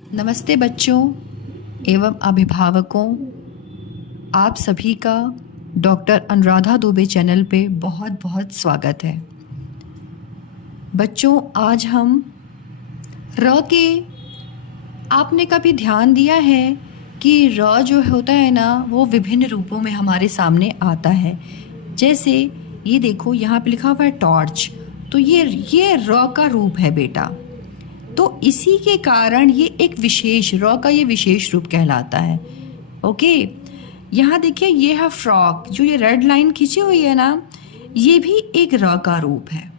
नमस्ते बच्चों एवं अभिभावकों, आप सभी का डॉक्टर अनुराधा दुबे चैनल पे बहुत बहुत स्वागत है। बच्चों, आज हम र के आपने कभी ध्यान दिया है कि र जो होता है ना, वो विभिन्न रूपों में हमारे सामने आता है। जैसे ये देखो, यहाँ पे लिखा हुआ है टॉर्च, तो ये र का रूप है बेटा। तो इसी के कारण ये एक विशेष र का ये विशेष रूप कहलाता है। ओके, यहाँ देखिए, ये है फ्रॉक, जो ये रेड लाइन खींची हुई है ना, ये भी एक र का रूप है।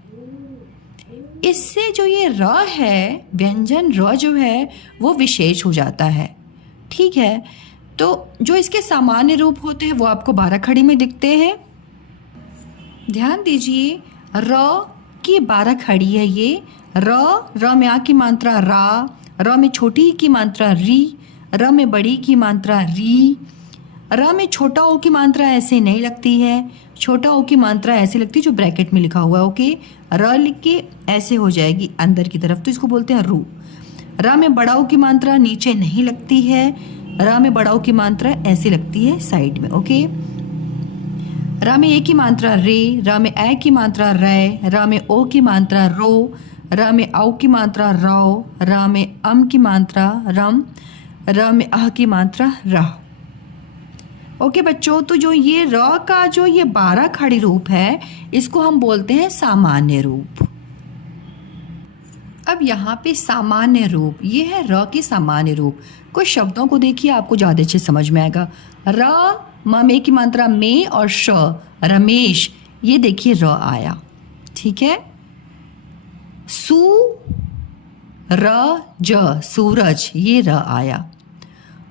इससे जो ये र है, व्यंजन र जो है, वो विशेष हो जाता है। ठीक है, तो जो इसके सामान्य रूप होते हैं वो आपको 12 खड़ी में दिखते हैं। ध्यान दीजिए, र की 12 खड़ी है ये। र में आ की मात्रा रा, र में छोटी की मात्रा री, र में बड़ी की मात्रा री। र में छोटा ओ की मात्रा ऐसे नहीं लगती है, छोटा ओ की मात्रा ऐसे लगती है जो ब्रैकेट में लिखा हुआ है। ओके, र लिख के ऐसे हो जाएगी अंदर की तरफ, तो इसको बोलते हैं रू। र में बड़ा ओ की मात्रा नीचे नहीं लगती है, र में बड़ा ओ की मात्रा ऐसे लगती है साइड में। ओके, र में ए की मात्रा रे, र में ए की मात्रा रे, र में ओ की मात्रा रो, र में औ की मात्रा राव, र में अम की मात्रा रम, र में अह की मात्रा रह। ओके बच्चों, तो जो ये र का जो ये 12 खड़ी रूप है, इसको हम बोलते हैं सामान्य रूप। अब यहाँ पे सामान्य रूप, ये है र के सामान्य रूप। कुछ शब्दों को देखिए, आपको ज़्यादा अच्छे समझ में आएगा। र में की मात्रा में और श, रमेश, ये देखिए र आया। ठीक है, सू र ज, सूरज, ये र आया।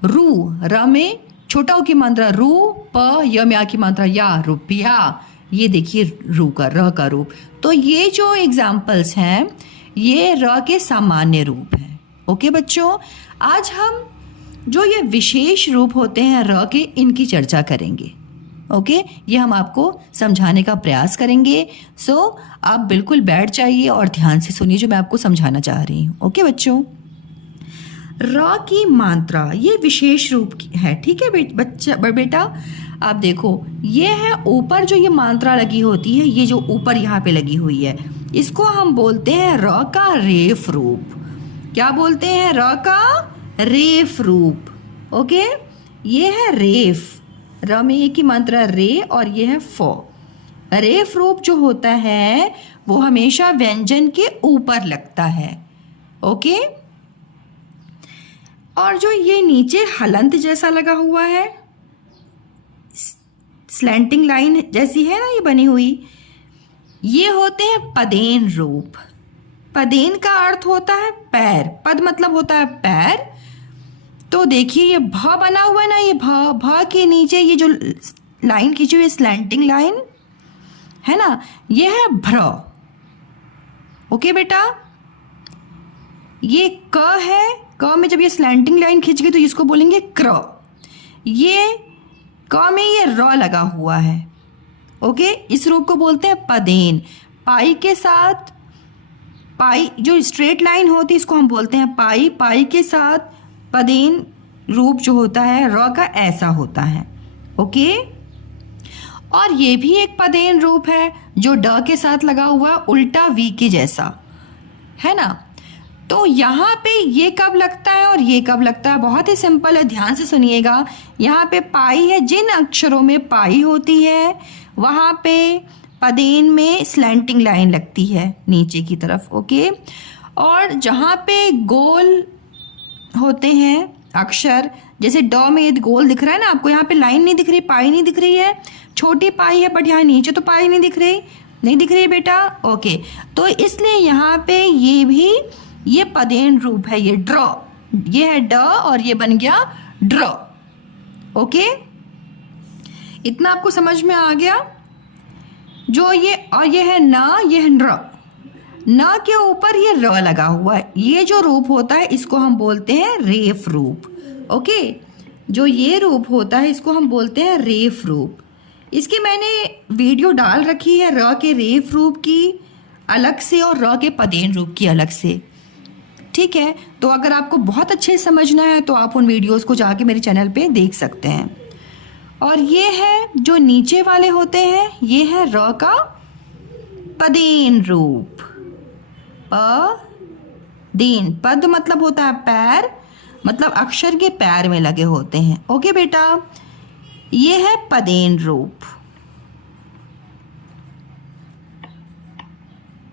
रू, र में छोटा ओ की मात्रा रू, प य में आ की मात्रा या, रुपया, ये देखिए रू का, र का रूप। तो ये जो एग्जाम्पल्स हैं, ये र के सामान्य रूप हैं। ओके बच्चों, आज हम जो ये विशेष रूप होते हैं र के, इनकी चर्चा करेंगे। ओके, ये हम आपको समझाने का प्रयास करेंगे। सो आप बिल्कुल बैठ जाइए और ध्यान से सुनिए जो मैं आपको समझाना चाह रही हूँ। ओके बच्चों, र की मात्रा ये विशेष रूप की है। ठीक है बेटा, आप देखो, ये है ऊपर जो ये मात्रा लगी होती है, ये जो ऊपर यहाँ पे लगी हुई है, इसको हम बोलते हैं र का रेफ रूप। क्या बोलते हैं? र का रेफ रूप। ओके, ये है रेफ, र में ये की मात्रा रे और ये है फो। रेफ रूप जो होता है वो हमेशा व्यंजन के ऊपर लगता है। ओके, और जो ये नीचे हलंत जैसा लगा हुआ है, स्लैंटिंग लाइन जैसी है ना ये बनी हुई, ये होते हैं पदेन रूप। पदेन का अर्थ होता है पैर, पद मतलब होता है पैर। तो देखिए ये भ बना हुआ है ना, ये भ के नीचे ये जो लाइन खींची हुई स्लैंटिंग लाइन है ना, ये है भ्र। ओके बेटा, ये क है, क में जब ये स्लैंटिंग लाइन खींच गई तो इसको बोलेंगे क्र। ये क में ये र लगा हुआ है। ओके, इस रूप को बोलते हैं पदेन। पाई के साथ, पाई जो स्ट्रेट लाइन होती है इसको हम बोलते हैं पाई। पाई के साथ पदेन रूप जो होता है र का ऐसा होता है। ओके, और ये भी एक पदेन रूप है जो ड के साथ लगा हुआ उल्टा वी के जैसा है ना। तो यहाँ पे ये कब लगता है और ये कब लगता है? बहुत ही सिंपल है, ध्यान से सुनिएगा। यहाँ पे पाई है, जिन अक्षरों में पाई होती है वहाँ पे पदेन में स्लैंटिंग लाइन लगती है नीचे की तरफ। ओके, और जहाँ पे गोल होते हैं अक्षर, जैसे ड में ये गोल दिख रहा है ना आपको, यहाँ पे लाइन नहीं दिख रही, पाई नहीं दिख रही है, छोटी पाई है, बट यहाँ नीचे तो पाई नहीं दिख रही है बेटा। ओके, तो इसलिए यहाँ पे ये भी ये पदेन रूप है, ये ड्र, ये है ड और ये बन गया ड्र। ओके, इतना आपको समझ में आ गया? जो ये और ये है ना, ये है नृ, न के ऊपर ये र लगा हुआ है, ये जो रूप होता है इसको हम बोलते हैं रेफ रूप। ओके, जो ये रूप होता है इसको हम बोलते हैं रेफ रूप। इसकी मैंने वीडियो डाल रखी है, र के रेफ रूप की अलग से और र के पदेन रूप की अलग से। ठीक है, तो अगर आपको बहुत अच्छे से समझना है तो आप उन वीडियोस को जाके मेरे चैनल पे देख सकते हैं। और ये है जो नीचे वाले होते हैं, ये है र का पदेन रूप। पदेन, पद मतलब होता है पैर, मतलब अक्षर के पैर में लगे होते हैं। ओके बेटा, ये है पदेन रूप।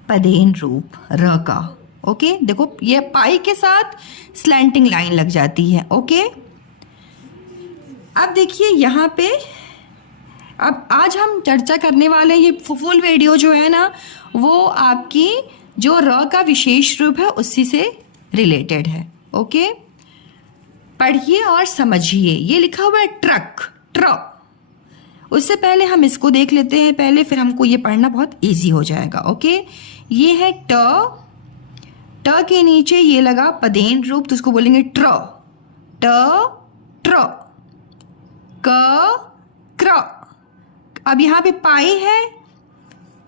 पदेन रूप र का। ओके, देखो ये पाई के साथ स्लैंटिंग लाइन लग जाती है। ओके, अब देखिए यहाँ पे, अब आज हम चर्चा करने वाले ये फुल वीडियो जो है ना, वो आपकी जो र का विशेष रूप है उसी से रिलेटेड है। ओके, पढ़िए और समझिए। ये लिखा हुआ है ट्रक, ट्र। उससे पहले हम इसको देख लेते हैं पहले, फिर हमको ये पढ़ना बहुत इजी हो जाएगा। ओके, ये है ट। ट के नीचे ये लगा पदेन रूप, तो उसको बोलेंगे ट्र। ट, ट्र। क, क्र। अब यहाँ पे पाई है,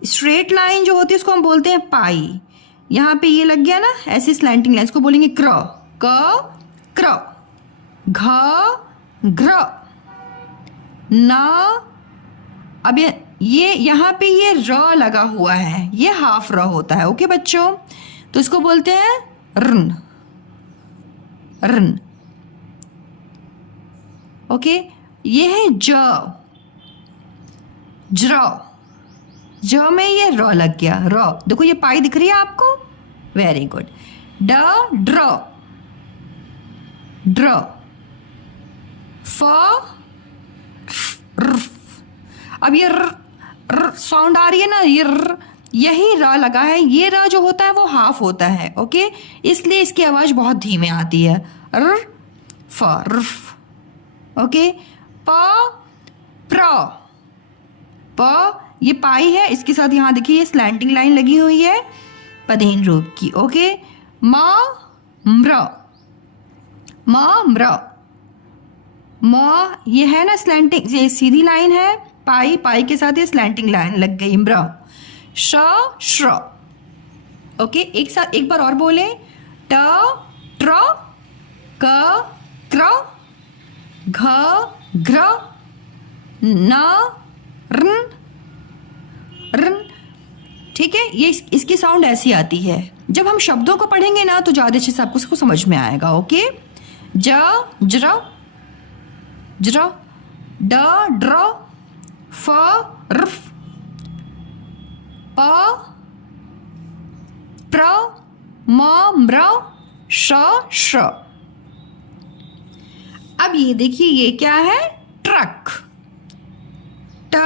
स्ट्रेट लाइन जो होती है उसको हम बोलते हैं पाई। यहाँ पे ये लग गया ना ऐसी स्लैंटिंग लाइन, इसको बोलेंगे क्र। क, क्र। घ, घ्र। न। अब ये यहाँ पे ये र लगा हुआ है, ये हाफ र होता है। ओके बच्चों, तो इसको बोलते हैं रन, रन। ओके, ये है ज, ज्र। ज में ये र लग गया, र। देखो ये पाई दिख रही है आपको, वेरी गुड। ड, ड्र, ड्र। फ, र। अब ये र साउंड आ रही है ना, ये र, यही र लगा है। ये र जो होता है वो हाफ होता है। ओके, इसलिए इसकी आवाज बहुत धीमे आती है। र, फ, रफ। ओके, प, प्र। प, ये पाई है, इसके साथ यहाँ देखिए ये स्लैंटिंग लाइन लगी हुई है पदेन रूप की। ओके, म, म्र। म, म्र। म, ये है ना स्लैंटिंग, ये सीधी लाइन है। पाई, पाई के साथ ये स्लैंटिंग लाइन लग गई, म्र। श, श्र। ओके, एक साथ एक बार और बोले, ट, ट्र। क, क्र। घ, घ्र। न, रन, रन। ठीक है, ये इसकी साउंड ऐसी आती है। जब हम शब्दों को पढ़ेंगे ना तो ज्यादा अच्छे से आपको उसको समझ में आएगा। ओके, ज, ज्र, ज्र। ड, ड्र। फ, रफ। प, प्र। म, म्र। श, श्र। अब ये देखिए ये क्या है, ट्रक। ट,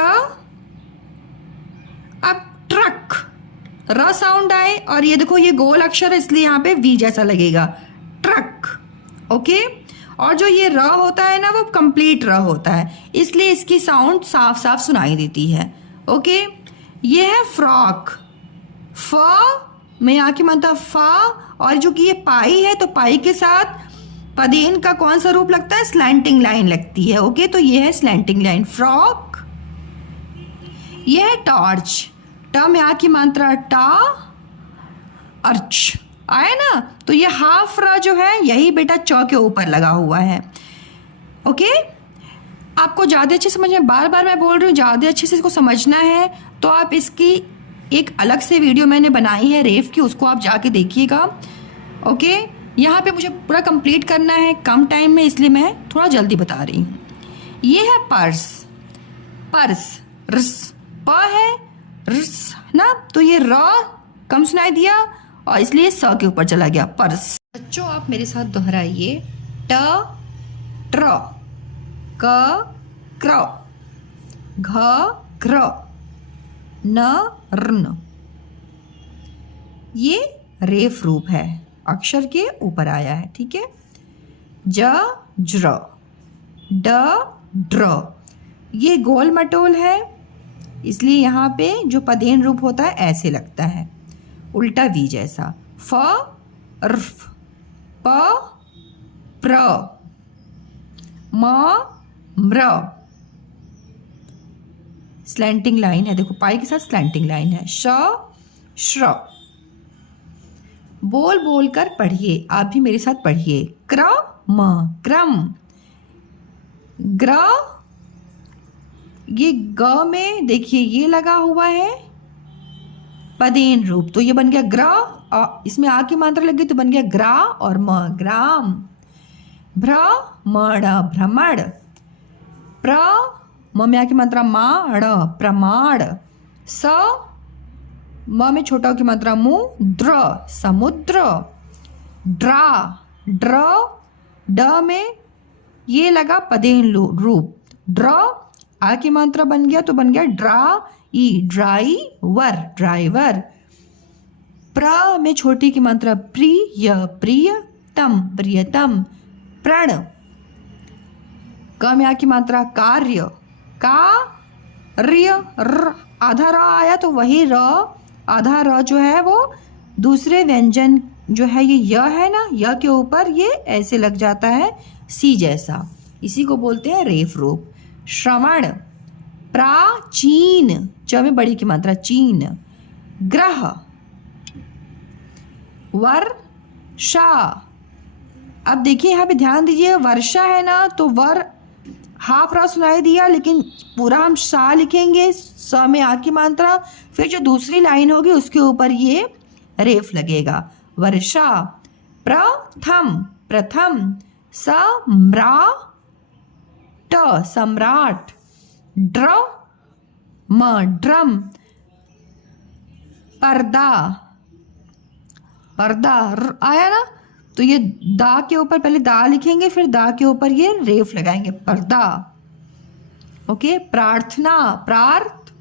अब ट्रक, र साउंड आए और ये देखो ये गोल अक्षर है इसलिए यहाँ पे वी जैसा लगेगा, ट्रक। ओके, और जो ये र होता है ना वो कंप्लीट र होता है, इसलिए इसकी साउंड साफ साफ सुनाई देती है। ओके, ये है फ्रॉक। फ में आके मतलब फा, और जो कि ये पाई है तो पाई के साथ पदेन का कौन सा रूप लगता है, स्लैंटिंग लाइन लगती है। ओके, तो ये है स्लैंटिंग लाइन, फ्रॉक। ये है टॉर्च। ट में आ की मात्रा टा, अर्च आया ना, तो ये हाफ र जो है यही बेटा च के ऊपर लगा हुआ है। ओके, आपको ज़्यादा अच्छे समझ में, बार बार मैं बोल रही हूँ, ज़्यादा अच्छे से इसको समझना है तो आप इसकी एक अलग से वीडियो मैंने बनाई है रेफ की, उसको आप जाके देखिएगा। ओके, यहाँ पे मुझे पूरा कंप्लीट करना है कम टाइम में, इसलिए मैं थोड़ा जल्दी बता रही हूँ। ये है पर्स। पर्स, रस। प है, रस ना, तो ये र कम सुनाई दिया और इसलिए स के ऊपर चला गया, पर्स। बच्चों आप मेरे साथ दोहराइए, ट, ट्र। क, क्र। घ, घ्र। न, रन। ये रेफ रूप है, अक्षर के ऊपर आया है। ठीक है, ज, ज्र। ड, ड्र। ये गोल मटोल है, इसलिए यहाँ पे जो पदेन रूप होता है ऐसे लगता है, उल्टा वी जैसा। फ, रफ। प, प्र। म, म्र। स्लैंटिंग लाइन है, देखो पाई के साथ स्लैंटिंग लाइन है। श, श्र। बोल बोल कर पढ़िए, आप भी मेरे साथ पढ़िए। क्रम, क्रम। ग्र, ये ग में देखिए ये लगा हुआ है पदेन रूप, तो ये बन गया ग्र, और इसमें आ की मात्रा लग गई तो बन गया ग्रा और म, ग्राम। भ्रमण, भ्रमण। प्र, म में आ की मात्रा माण, प्रमाण। स, म में छोटा की मात्रा मु, द्र, समुद्र। ड्रा, ड्र, ड में ये लगा पदेन रूप, ड्र, आ की मात्रा बन गया तो बन गया ड्रा ई, ड्राई वर, ड्राइवर। प्र में छोटी की मात्रा प्रिय, प्रियतम, प्रियतम। प्रण, क में आ की मात्रा कार्य, कार्य। र, आधा र आया तो वही र, आधा र जो है वो दूसरे व्यंजन जो है ये य है ना, य के ऊपर ये ऐसे लग जाता है सी जैसा, इसी को बोलते हैं रेफ रूप। श्रवण, प्राचीन, च में बड़ी की मात्रा चीन। ग्रह, वर्षा। अब देखिए यहाँ पे ध्यान दीजिए, वर्षा है ना तो वर हाफ रा सुनाई दिया, लेकिन पूरा हम शा लिखेंगे, स में आ की मात्रा, फिर जो दूसरी लाइन होगी उसके ऊपर ये रेफ लगेगा। वर्षा। प्रथम, प्रथम। सम्राट, सम्राट। Drum, drum. पर्दा, पर्दा। आया ना, तो ये दा के ऊपर पहले दा लिखेंगे, फिर दा के ऊपर ये रेफ लगाएंगे, पर्दा। ओके। प्रार्थना, प्रार्थ,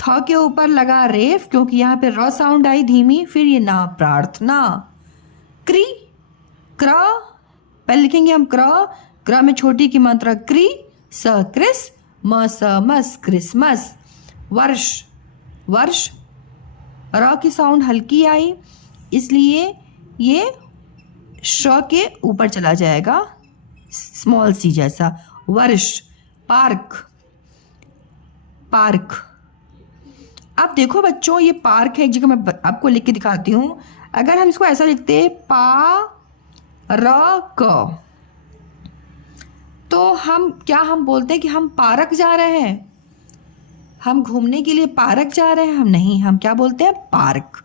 थ के ऊपर लगा रेफ क्योंकि यहाँ पे र साउंड आई धीमी, फिर ये ना, प्रार्थना। क्री, क्र, पहले लिखेंगे हम क्र, क्र में छोटी की मात्रा क्री, स क्रिस, म स मस, क्रिसमस। वर्ष, वर्ष, र की साउंड हल्की आई इसलिए ये श के ऊपर चला जाएगा, स्मॉल सी जैसा, वर्ष। Park, park. अब देखो बच्चों, ये पार्क है, एक जगह मैं आपको लिख के दिखाती हूँ। अगर हम इसको ऐसा लिखते पा र क, तो हम बोलते हैं कि हम पार्क जा रहे हैं, हम घूमने के लिए पार्क जा रहे हैं, हम नहीं, हम क्या बोलते हैं, पार्क।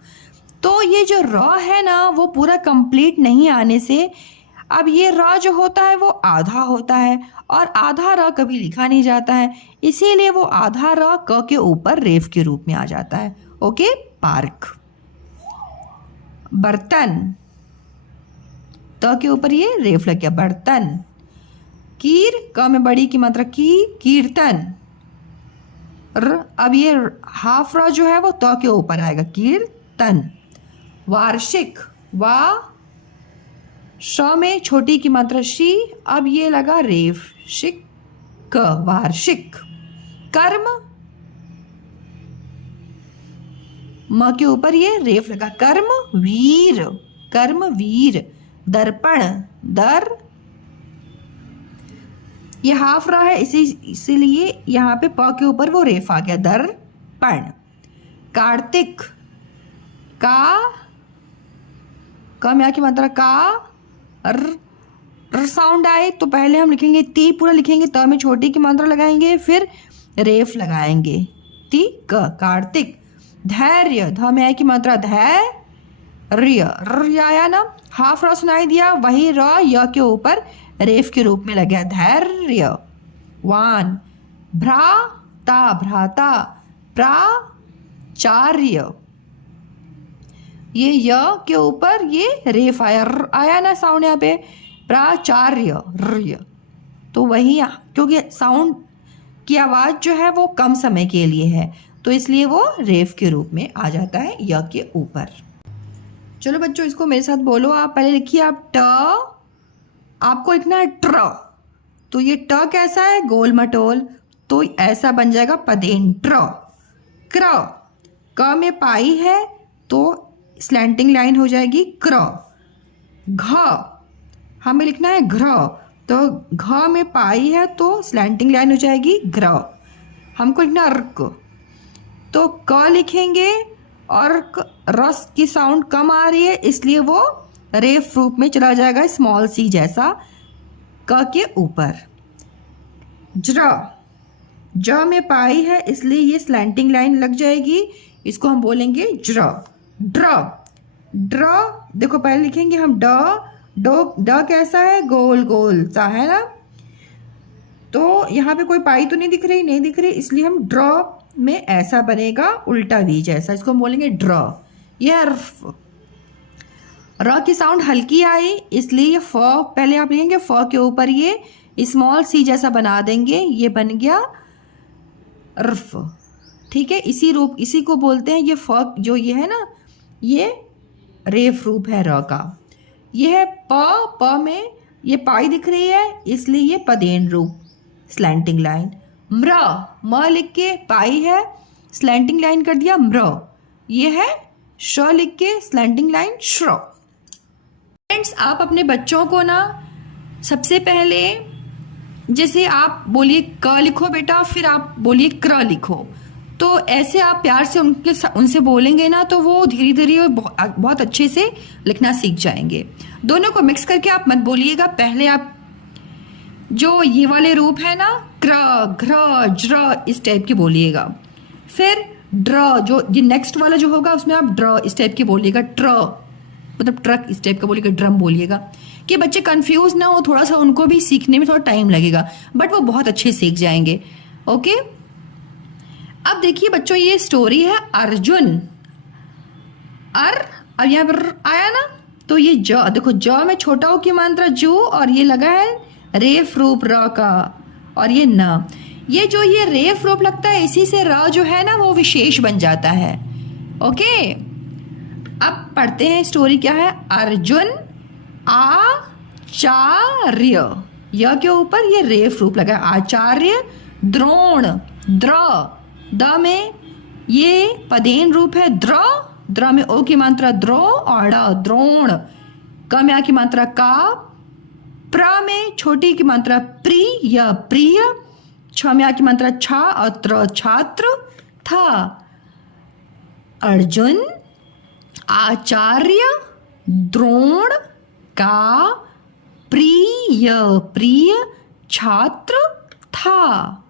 तो ये जो र है ना वो पूरा कंप्लीट नहीं आने से अब ये र जो होता है वो आधा होता है, और आधा र कभी लिखा नहीं जाता है, इसीलिए वो आधा र क के ऊपर रेफ के रूप में आ जाता है। Okay, park. बर्तन, त के ऊपर ये रेफ लग गया, बर्तन। कीर, क में बड़ी की मात्रा की, कीर्तन। अब ये हाफ र जो है वो त के ऊपर आएगा, कीर्तन। वार्षिक, वा, श में छोटी की मात्रा शी, अब ये लगा रेफ, शिक, वार्षिक। कर्म, म के ऊपर ये रेफ लगा, कर्म वीर, कर्म वीर। दर्पण, दर, ये हाफ रहा है इसीलिए यहाँ पे प के ऊपर वो रेफ आ गया, दर्पण। कार्तिक, का में की मात्रा का, र साउंड आए तो पहले हम लिखेंगे ती, पूरा लिखेंगे, त में छोटी की मात्रा लगाएंगे, फिर रेफ लगाएंगे, ती क, कार्तिक। धैर्य, ध में की मात्रा धैर्य, र आया ना, हाफ र सुनाई दिया, वही र य के ऊपर रेफ के रूप में लग गया, धैर्य। वान, भ्राता, भ्राता। प्राचार्य, ये य के ऊपर ये रेफ आया ना साउंड यहाँ पे, प्राचार्य, र। तो वही क्योंकि साउंड की आवाज़ जो है वो कम समय के लिए है तो इसलिए वो रेफ के रूप में आ जाता है य के ऊपर। चलो बच्चों, इसको मेरे साथ बोलो। आप पहले लिखिए, आप ट, आपको लिखना है ट्र, तो ये ट कैसा है, गोल मटोल, तो ऐसा बन जाएगा पदेन, ट्र। क्र, क में पाई है तो स्लैंटिंग लाइन हो जाएगी, क्र। घ, हमें लिखना है घ्र, तो घ में पाई है तो स्लैंटिंग लाइन हो जाएगी, घ्र। हमको लिखना अर्क, तो क लिखेंगे और रस की साउंड कम आ रही है, इसलिए वो रेफ रूप में चला जाएगा, स्मॉल सी जैसा, क के ऊपर। ज्र, ज में पाई है इसलिए ये स्लैंटिंग लाइन लग जाएगी, इसको हम बोलेंगे ज्र। ड्र, ड्र देखो पहले लिखेंगे हम ड कैसा है, गोल गोल सा है ना, तो यहाँ पे कोई पाई तो नहीं दिख रही, इसलिए हम ड्र में ऐसा बनेगा उल्टा वी जैसा, इसको हम बोलेंगे ड्र। यह र की साउंड हल्की आई, इसलिए ये फ पहले आप लिखेंगे, फ के ऊपर ये स्मॉल सी जैसा बना देंगे, ये बन गया रफ। ठीक है, इसी को बोलते हैं, ये फ जो ये है ना, ये रेफ रूप है र का। ये है प में ये पाई दिख रही है, इसलिए ये पदेन रूप, स्लैंटिंग लाइन। म्र, म लिख के पाई है, स्लैंटिंग लाइन कर दिया म्र। ये है श लिख के स्लैंटिंग लाइन श्र। फ्रेंड्स, आप अपने बच्चों को ना सबसे पहले, जैसे आप बोलिए क लिखो बेटा, फिर आप बोलिए क्र लिखो, तो ऐसे आप प्यार से उनसे बोलेंगे ना, तो वो धीरे धीरे बहुत अच्छे से लिखना सीख जाएंगे। दोनों को मिक्स करके आप मत बोलिएगा, पहले आप जो ये वाले रूप है ना, क्र, घ्र, ज्र, इस टाइप की बोलिएगा, फिर ड्र, जो ये नेक्स्ट वाला जो होगा उसमें आप ड्र इस टाइप की बोलिएगा, ट्र मतलब ट्रक इस टाइप का बोलिएगा, ड्रम बोलिएगा, कि बच्चे कंफ्यूज ना हो, थोड़ा सा उनको भी सीखने में थोड़ा टाइम लगेगा, बट वो बहुत अच्छे सीख जाएंगे। ओके, अब देखिए बच्चों, ये स्टोरी है अर्जुन। अब यहाँ पर आया ना, तो ये ज, देखो ज में छोटा ओ की मात्रा जू, और ये लगा है रेफ रूप र का, और ये न, ये जो ये रेफ रूप लगता है, इसी से र जो है ना वो विशेष बन जाता है। ओके, अब पढ़ते हैं स्टोरी क्या है। अर्जुन आचार्य, य के ऊपर ये रेफ रूप लगा है, आचार्य। द्रोण, द्र, द में ये पदेन रूप है द्र, द्र में ओ की मात्रा द्रो और द्रोण, क में आ की मात्रा का, प्र में छोटी की मात्रा प्रिय, प्रिय, छ में आ की मात्रा छा और त्र, छात्र, था। अर्जुन आचार्य द्रोण का प्रिय, प्रिय छात्र था।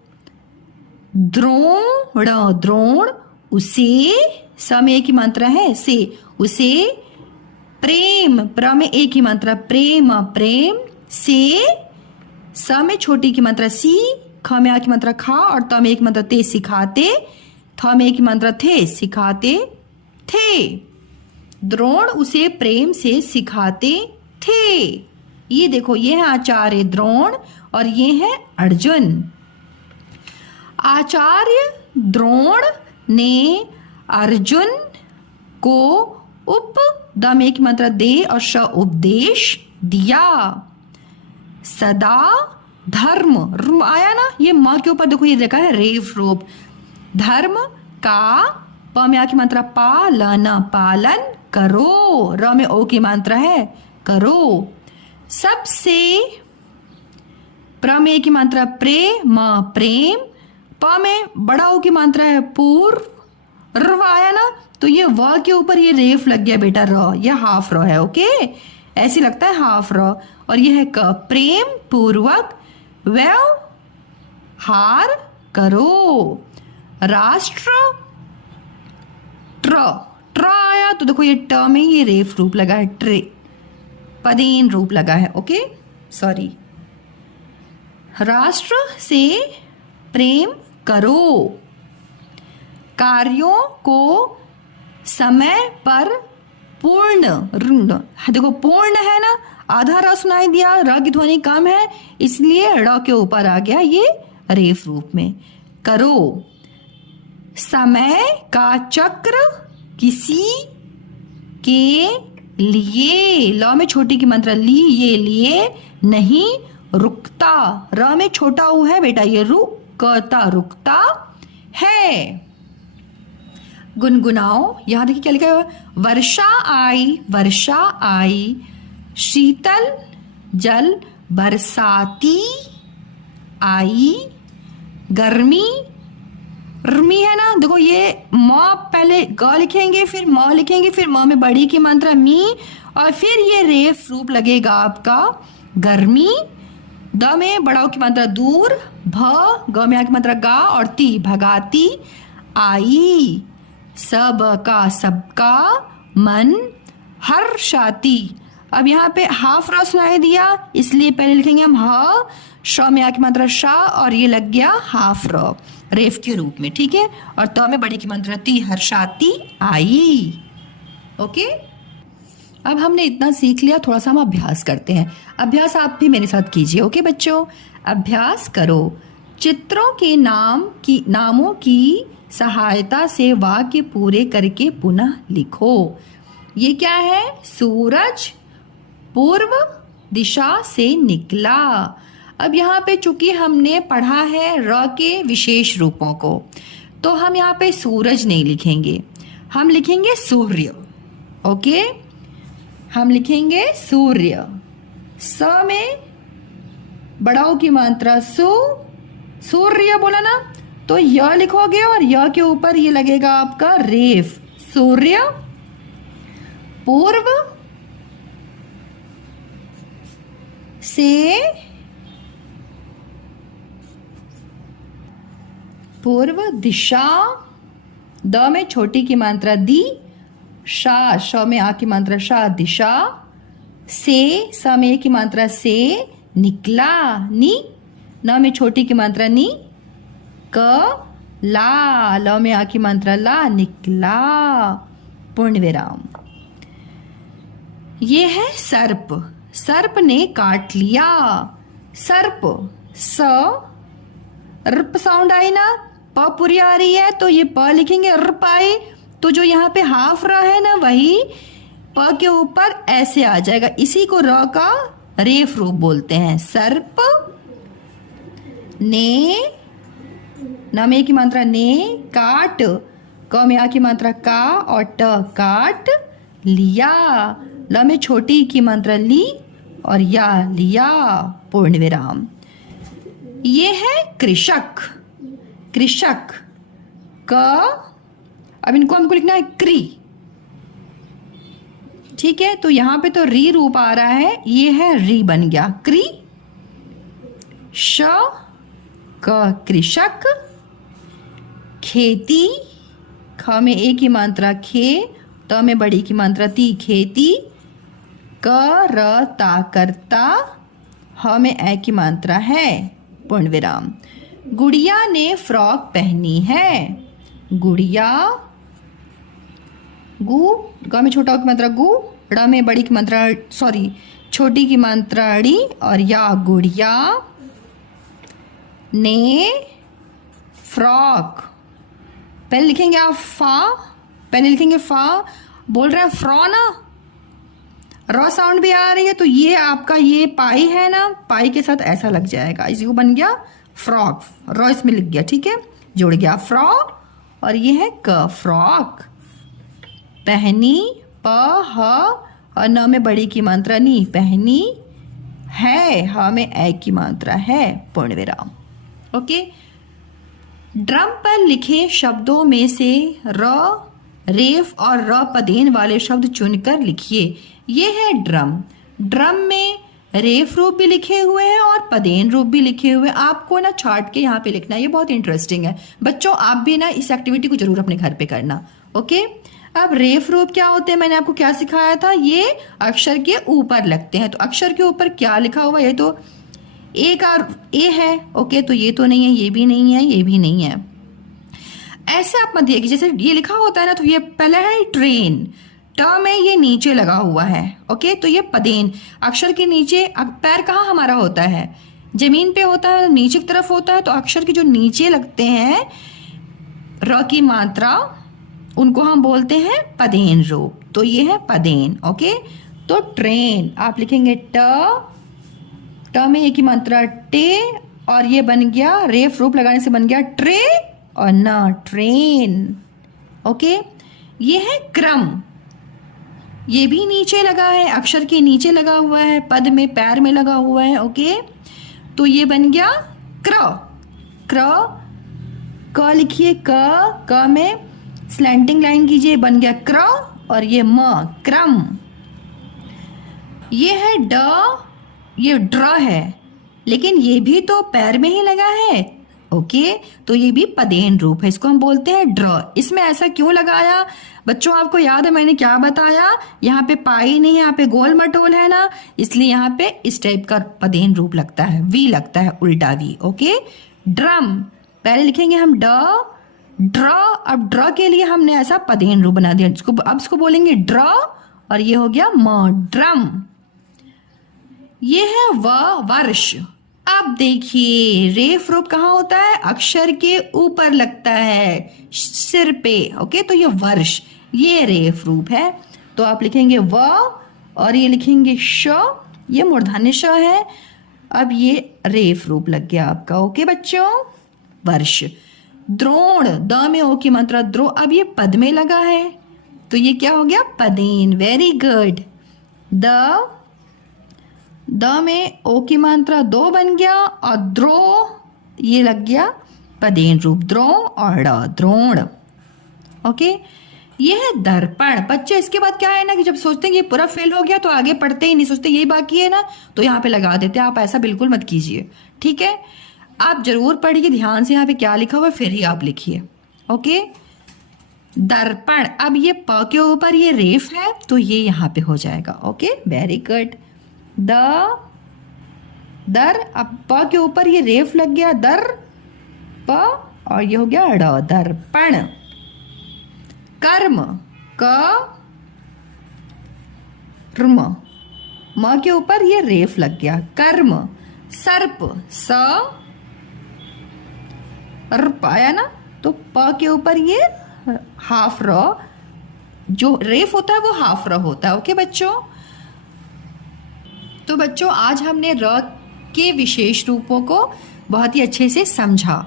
द्रोण, द्रोण उसे, समय की मात्रा है से, उसे प्रेम, प्र में एक की मात्रा प्रेम, प्रेम से, स में छोटी की मात्रा सी, ख में आ की मात्रा खा और त में एक मात्रा ते, सिखाते, थ में एक की मात्रा थे, सिखाते थे। द्रोण उसे प्रेम से सिखाते थे। ये देखो, ये है आचार्य द्रोण और ये है अर्जुन। आचार्य द्रोण ने अर्जुन को उप, द में एक मात्रा दे और श उपदेश दिया। सदा धर्म आया ना, ये माँ के ऊपर देखो, ये देखा है रेफ रूप, धर्म का, प में आ की मात्रा पालन, पालन करो, र में ओ की मात्रा है करो। सबसे, प्र में ए की मात्रा प्रेम, प्रेम, प में बड़ा ओ की मात्रा है पूर्व, र आया ना, तो ये व के ऊपर ये रेफ लग गया बेटा र, ये हाफ र है। ओके, ऐसे लगता है हाफ र, और ये है क, प्रेम पूर्वक व्यवहार करो। राष्ट्र, ट्र, ट्र आया तो देखो ये ट में ये रेफ रूप लगा है, ट्रे, पदेन रूप लगा है। Okay, sorry. राष्ट्र से प्रेम करो, कार्यों को समय पर पूर्ण, देखो पूर्ण है ना, आधा र सुनाई दिया, र की ध्वनि कम है, इसलिए ड़ के ऊपर आ गया ये रेफ रूप में, करो। समय का चक्र किसी के लिए, ल में छोटी की मात्रा ली, ये लिए नहीं रुकता, र में छोटा ऊ है बेटा, ये रुकता, रुकता है। गुनगुनाओ, यहां देखिए क्या लिखा है, वर्षा आई, वर्षा आई, शीतल जल बरसाती आई, गर्मी रमी है ना, देखो ये म पहले ग लिखेंगे, फिर म लिखेंगे, फिर म में बड़ी की मात्रा मी, और फिर ये रेफ रूप लगेगा आपका गर्मी। द में बड़ाओं की मात्रा दूर, भ ग में आ की मात्रा गा, और ती भगाती आई। सब का सबका, मन हर्षाती। अब यहाँ पे हाफ र सुनाई दिया, इसलिए पहले लिखेंगे हम ह, श में आ की मात्रा शा, और ये लग गया हाफ र रेफ के रूप में, ठीक है। और त में बड़ी की मात्रा ती, हर्षाती आई। ओके, अब हमने इतना सीख लिया, थोड़ा सा हम अभ्यास करते हैं। अभ्यास आप भी मेरे साथ कीजिए। ओके बच्चों, अभ्यास करो। चित्रों के नामों की सहायता से वाक्य पूरे करके पुनः लिखो। ये क्या है? सूरज पूर्व दिशा से निकला। अब यहाँ पे चूंकि हमने पढ़ा है र के विशेष रूपों को, तो हम यहाँ पे सूरज नहीं लिखेंगे, हम लिखेंगे सूर्य। ओके, हम लिखेंगे सूर्य। स में बड़ाओं की मात्रा सु, सूर्य बोला ना, तो य लिखोगे और य के ऊपर ये लगेगा आपका रेफ, सूर्य पूर्व से, पूर्व दिशा। द में छोटी की मात्रा दी, शा, श में आ की मात्रा शा, दिशा से, स में ए की मात्रा से, निकला, नी, न में छोटी की मात्रा नी, क, ला, ल में आ की मात्रा ला, निकला, पूर्ण विराम। ये है सर्प, सर्प ने काट लिया। सर्प, स, रप साउंड आई ना, प पूरी आ रही है, तो ये प लिखेंगे, रप आई, तो जो यहाँ पे हाफ र है ना, वही प के ऊपर ऐसे आ जाएगा। इसी को र का रेफ रूप बोलते हैं। सर्प ने, न में की मात्रा ने, काट, क में आ की मात्रा का, और ट, काट लिया। ल में छोटी की मात्रा ली, और या, लिया, पूर्ण विराम। ये है कृषक, कृषक क, अब इनको हमको लिखना है क्री, ठीक है। तो यहां पे तो री रूप आ रहा है, ये है री बन गया क्री। श, क, कृषक। खेती, ख में ए की मात्रा खे, त में बड़ी की मात्रा ती, खेती। क, र, ता, करता, ह में ए की मात्रा है, पूर्ण विराम। गुड़िया ने फ्रॉक पहनी है। गुड़िया, गु, ग में छोटा की मात्रा गु, ड़ में बड़ी की मात्रा सॉरी छोटी की मात्रा ड़ी, और या, गुड़िया ने फ्रॉक। पहले लिखेंगे आप फा, पहले लिखेंगे फा, बोल रहे हैं फ्रॉ ना, रॉ साउंड भी आ रही है, तो ये आपका ये पाई है ना, पाई के साथ ऐसा लग जाएगा, इसी को बन गया फ्रॉक, रॉ इसमें लिख गया, ठीक है, जुड़ गया फ्रॉ, और ये है क, फ्रॉक। पहनी, प, ह, और न में बड़ी की मात्रा नी, पहनी है, ह में ए की मात्रा है, पूर्ण विराम। ओके, ड्रम पर लिखे शब्दों में से र, रेफ और र पदेन वाले शब्द चुनकर लिखिए। ये है ड्रम। ड्रम में रेफ रूप भी लिखे हुए हैं और पदेन रूप भी लिखे हुए हैं। आपको ना छाट के यहाँ पे लिखना है, ये बहुत इंटरेस्टिंग है बच्चों। आप भी ना इस एक्टिविटी को जरूर अपने घर पे करना। ओके, अब रेफ रूप क्या होते हैं, मैंने आपको क्या सिखाया था, ये अक्षर के ऊपर लगते हैं। तो अक्षर के ऊपर क्या लिखा हुआ, ये तो ए का ए है, ओके, तो ये तो नहीं है, ये भी नहीं है, ये भी नहीं है। ऐसे आप मत देखिए, जैसे ये लिखा होता है ना, तो ये पहले है ट्रेन, ट में ये नीचे लगा हुआ है, ओके, तो ये पदेन। अक्षर के नीचे पैर कहाँ हमारा होता है, जमीन पे होता है, नीचे की तरफ होता है, तो अक्षर के जो नीचे लगते हैं र की मात्रा, उनको हम बोलते हैं पदेन रूप। तो ये है पदेन। ओके, तो ट्रेन आप लिखेंगे ट में ये की मात्रा टे, और ये बन गया रेफ रूप लगाने से बन गया ट्रे, और न, ट्रेन। ओके, ये है क्रम, ये भी नीचे लगा है, अक्षर के नीचे लगा हुआ है, पद में पैर में लगा हुआ है। ओके, तो ये बन गया क्र, क्र क लिखिए, क में स्लैंटिंग लाइन कीजिए, बन गया क्र, और ये म, क्रम। ये है ड, ये ड्र है, लेकिन ये भी तो पैर में ही लगा है। ओके, तो ये भी पदेन रूप है, इसको हम बोलते हैं ड्र। इसमें ऐसा क्यों लगाया बच्चों, आपको याद है मैंने क्या बताया? यहाँ पे पाई नहीं है, यहाँ पे गोल मटोल है ना, इसलिए यहाँ पे इस टाइप का पदेन रूप लगता है, वी लगता है, उल्टा वी। ओके, ड्रम पहले लिखेंगे हम ड, ड्र। अब ड्र के लिए हमने ऐसा पदेन रूप बना दिया, इसको अब इसको बोलेंगे ड्र, और ये हो गया म, ड्रम। ये है वर्ष। अब देखिए रेफ रूप कहाँ होता है? अक्षर के ऊपर लगता है, सिर पे। ओके, तो ये वर्ष, ये रेफ रूप है। तो आप लिखेंगे व, और ये लिखेंगे श, ये मूर्धन्य श है। अब ये रेफ रूप लग गया आपका। ओके बच्चों, वर्ष। द्रोण, द में ओ की मात्रा द्रो, अब ये पद में लगा है, तो ये क्या हो गया? पदेन। Very good. द में ओ की मात्रा दो बन गया, और द्रो ये लग गया पदेन रूप, द्रो और ड, द्रोण। ओके, ये है दर्पण। बच्चे इसके बाद क्या है ना कि जब सोचते हैं कि ये पूरा फेल हो गया तो आगे पढ़ते ही नहीं, सोचते यही बाकी है ना, तो यहाँ पे लगा देते हैं। आप ऐसा बिल्कुल मत कीजिए, ठीक है? आप जरूर पढ़िए ध्यान से, यहाँ पे क्या लिखा हुआ है फिर ही आप लिखिए। ओके, दर्पण। अब ये प के ऊपर ये रेफ है, तो ये यहाँ पे हो जाएगा। Okay, very good. दर, अब प के ऊपर ये रेफ लग गया, दर प, और ये हो गया ड, दर्पण। कर्म, क र्म, म के ऊपर ये रेफ लग गया, कर्म। सर्प, स र आया ना, तो प के ऊपर ये हाफ र, जो रेफ होता है वो हाफ र होता है। ओके बच्चों, तो बच्चों आज हमने र के विशेष रूपों को बहुत ही अच्छे से समझा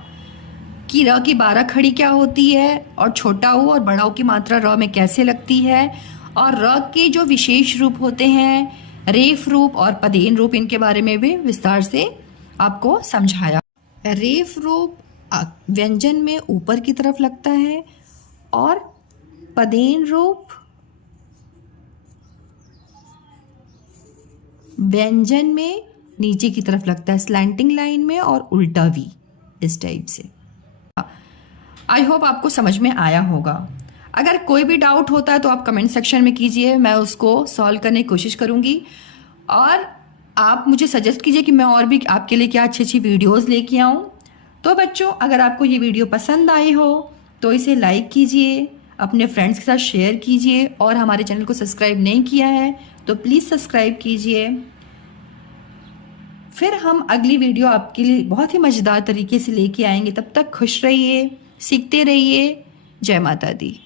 कि र की 12 खड़ी क्या होती है, और छोटा ऊ और बड़ा ऊ की मात्रा र में कैसे लगती है, और र के जो विशेष रूप होते हैं, रेफ रूप और पदेन रूप, इनके बारे में भी विस्तार से आपको समझाया। रेफ रूप व्यंजन में ऊपर की तरफ लगता है, और पदेन रूप व्यंजन में नीचे की तरफ लगता है, स्लैंटिंग लाइन में और उल्टा वी, इस टाइप से। आई होप आपको समझ में आया होगा। अगर कोई भी डाउट होता है तो आप कमेंट सेक्शन में कीजिए, मैं उसको सॉल्व करने की कोशिश करूंगी। और आप मुझे सजेस्ट कीजिए कि मैं और भी आपके लिए क्या अच्छी अच्छी वीडियोस लेके आऊं। तो बच्चों अगर आपको ये वीडियो पसंद आई हो तो इसे लाइक कीजिए, अपने फ्रेंड्स के साथ शेयर कीजिए, और हमारे चैनल को सब्सक्राइब नहीं किया है तो प्लीज़ सब्सक्राइब कीजिए। फिर हम अगली वीडियो आपके लिए बहुत ही मज़ेदार तरीके से लेके आएंगे। तब तक खुश रहिए, सीखते रहिए। जय माता दी।